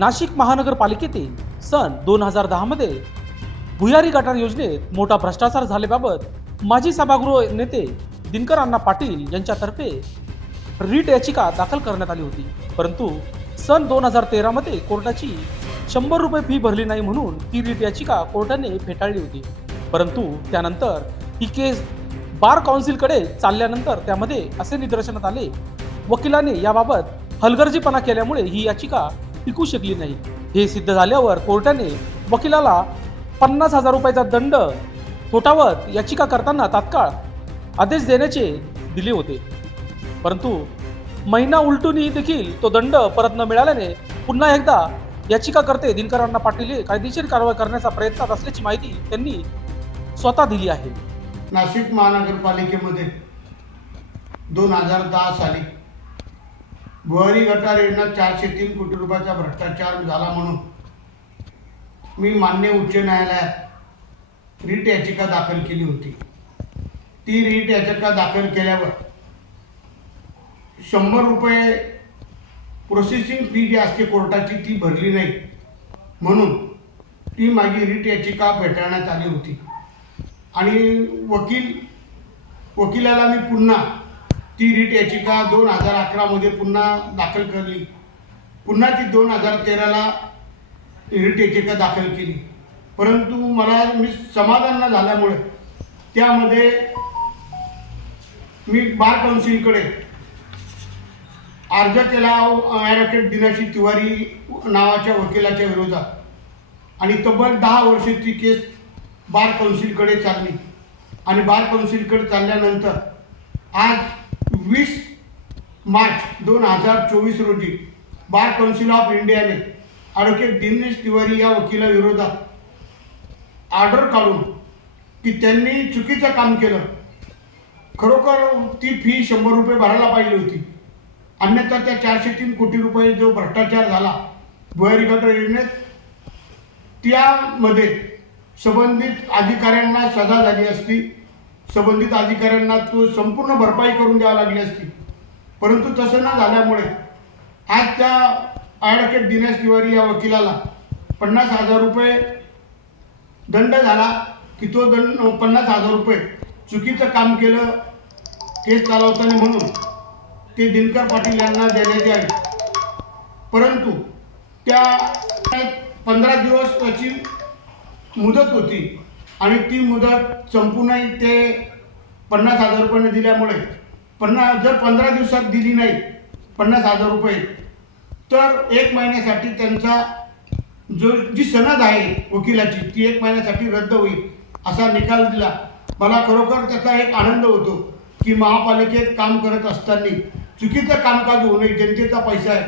नाशिक महानगरपालिकेतील सन दोन हजार दहामध्ये भुयारी गटार योजनेत मोठा भ्रष्टाचार झाल्याबाबत माजी सभागृह नेते दिनकर अण्णा पाटील यांच्यातर्फे रीट याचिका दाखल करण्यात आली होती. परंतु सन दोन हजार तेरामध्ये कोर्टाची शंभर रुपये फी भरली नाही म्हणून ती रीट याचिका कोर्टाने फेटाळली होती. परंतु त्यानंतर ही केस बार काउन्सिलकडे चालल्यानंतर त्यामध्ये असे निदर्शनात आले. वकिलाने याबाबत हलगर्जीपणा केल्यामुळे ही याचिका टिकू शकली नाही. हे सिद्ध झाल्यावर कोर्टाने वकिलाला पन्नास हजार रुपयाचा दंड ठोठावत याचिका करताना तात्काळ आदेश देण्याचे दिले होते. परंतु महिना उलटूनही देखील तो दंड परत न मिळाल्याने पुन्हा एकदा याचिकाकर्ते दिनकरांना पाटील हे कायदेशीर कारवाई करण्याचा प्रयत्नात असल्याची माहिती त्यांनी स्वतः दिली आहे. नाशिक महानगरपालिकेमध्ये दोन हजार दहा साली बुहारी गटार योजना चारशे तीन कोटी रुपयाचा भ्रष्टाचार झाला म्हणून. मी मान्य उच्च न्यायालयात रीट याचिका दाखल केली होती. ती रीट याचिका दाखल केल्यावर शंभर रुपये प्रोसेसिंग फी जी असते कोर्टाची ती भरली नाही. म्हणून ती माझी रीट याचिका फेटाळण्यात आली होती. आणि वकील वकिलाला मी पुन्हा ती रीट याचिका दोन हजार अकरामध्ये पुन्हा दाखल करली. पुन्हा ती दोन हजार तेराला रीट याचिका दाखल केली. परंतु मला मी समाधान न झाल्यामुळे त्यामध्ये मी बार काउन्सिलकडे अर्ज केला ॲडव्होकेट दिनाशी तिवारी नावाच्या वकिलाच्या विरोधात. आणि तब्बल दहा वर्ष ती केस बार काउन्सिलकडे चालली. आणि बार काउन्सिलकडे चालल्यानंतर आज वीस मार्च दोन हजार चोवीस रोजी बार काउन्सिल ऑफ इंडियाने ॲडव्होकेट दिनेश तिवारी या वकिलाविरोधात ऑर्डर काढून की त्यांनी चुकीचं काम केलं. खरोखर ती फी शंभर रुपये भरायला पाहिजे होती. अन्यथा त्या चारशे तीन कोटी रुपये जो भ्रष्टाचार झाला भुयारी गटर योजनेत त्यामध्ये संबंधित अधिकाऱ्यांना सजा झाली असती. संबंधित अधिकाऱ्यांना तो संपूर्ण भरपाई करून द्यावी लागली असती. परंतु तसं न झाल्यामुळे आज त्या ॲडव्होकेट दिनेश तिवारी या वकिलाला पन्नास हजार रुपये दंड झाला की तो दंड पन्नास हजार रुपये चुकीचं काम केलं केस चालवताना म्हणून ते दिनकर पाटील यांना देण्यात यावे परंतु त्या पंधरा दिवस त्याची मुदत होती. आणि ती मुदत संपूनही ते पन्नास हजार रुपयाने दिल्यामुळे. पन्नास जर पंधरा दिवसात दिली नाही पन्नास हजार रुपये तर एक महिन्यासाठी त्यांचा जो जी सनद आहे वकिलाची ती एक महिन्यासाठी रद्द होईल असा निकाल दिला. मला खरोखर त्याचा एक आनंद होतो की महापालिकेत काम करत असताना चुकीचं कामकाज होऊ नये जनतेचा पैसा आहे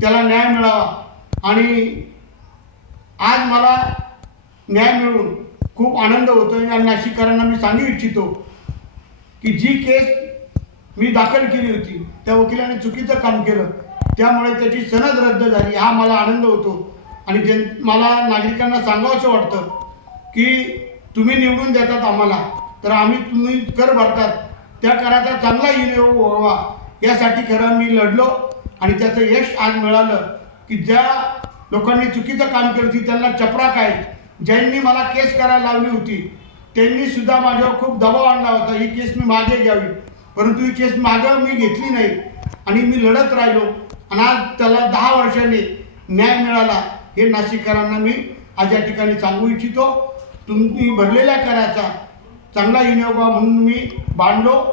त्याला न्याय मिळावा. आणि आज मला न्याय मिळून खूप आनंद होतो आणि नाशिककरांना मी सांगू इच्छितो की जी केस मी दाखल केली होती त्या वकिलाने चुकीचं काम केलं त्यामुळे त्याची सनद रद्द झाली हा मला आनंद होतो. आणि जन मला नागरिकांना सांगावंसं वाटतं की तुम्ही निवडून देतात आम्हाला तर आम्ही तुम्ही कर भरतात त्या कराचा चांगला विनियोग व्हावा यासाठी खरं मी लढलो आणि त्याचं यश आज मिळालं की ज्या लोकांनी चुकीचं काम केलं ती त्यांना चपरा काय ज्यांनी मला केस करायला लावली होती त्यांनी सुद्धा माझ्यावर खूप दबाव आणला होता. ही केस मी मागे घ्यावी. परंतु ही केस मागं मी घेतली नाही आणि मी लढत राहिलो. आणि आज त्याला दहा वर्षांनी न्याय मिळाला. हे नाशिककरांना मी आज या ठिकाणी सांगू इच्छितो. तुम्ही भरलेल्या कराचा चांगला विनियोग म्हणून मी बांधलो.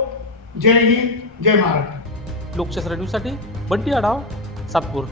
जय हिंद जय महाराष्ट्र. लोकशास्त्र न्यूजसाठी बंटी आढाव सातपूर.